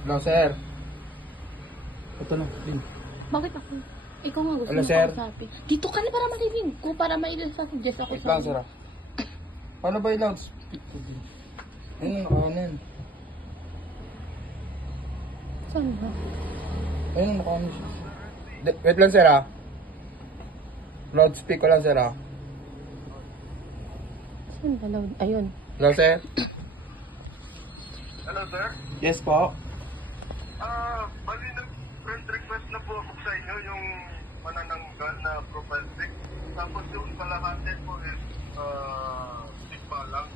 Hello, sir. Ito na, din. Bakit ako? Ikaw nga gusto Ano, mo sir? kausapin. Dito ka na para marinig ko, para mailasuggest ako Wait lang, sir. Paano ba yung loud? Ayun, nakawanan. Saan ba? Ayun, nakawanan siya. Wait lang, sir, ah. Loudspeaker lang, sir, ah. Saan ba loud? Ayun. Hello, sir. Hello, sir. Yes po. Bali friend request na po ako sa inyo yung manananggal na profile pic. Tapos yung kalahati po is sigma lang.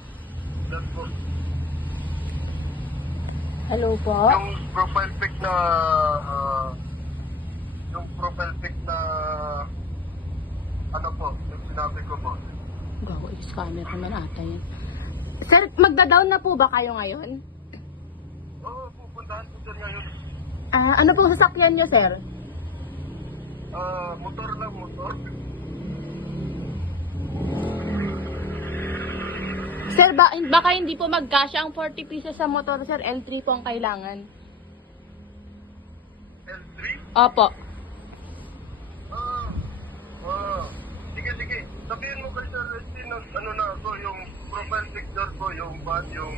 That po. Hello po? Yung profile pic na ano po, yung sinabi ko po. Gago, scammer naman ata yan. Sir, magda-down na po ba kayo ngayon? Oo, pupuntahan po sir ngayon. Ano pong sasakyan nyo, sir? Motor lang, motor. Sir, baka hindi po magkasya ang 40 pieces sa motor, sir. L3 po ang kailangan. L3? Opo. Sige. Sabihin mo kay Sir Restin, ano na ako, yung profile picture ko, yung bad, yung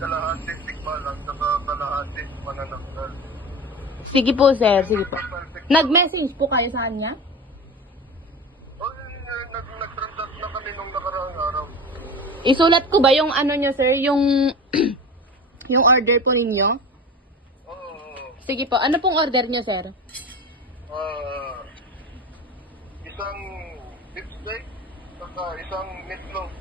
kalahati, sigma lang, saka kalahati, manananggal. Sige po, sir. Sige po. Profile picture. Nag-message po kayo sa kanya? Nag-transact na kami nung nakaraang araw. Isulat ko ba yung ano nyo, sir? Yung yung order po ninyo? Oo. Sige po. Ano pong order nyo, sir? Isang beef steak, saka isang meatloaf.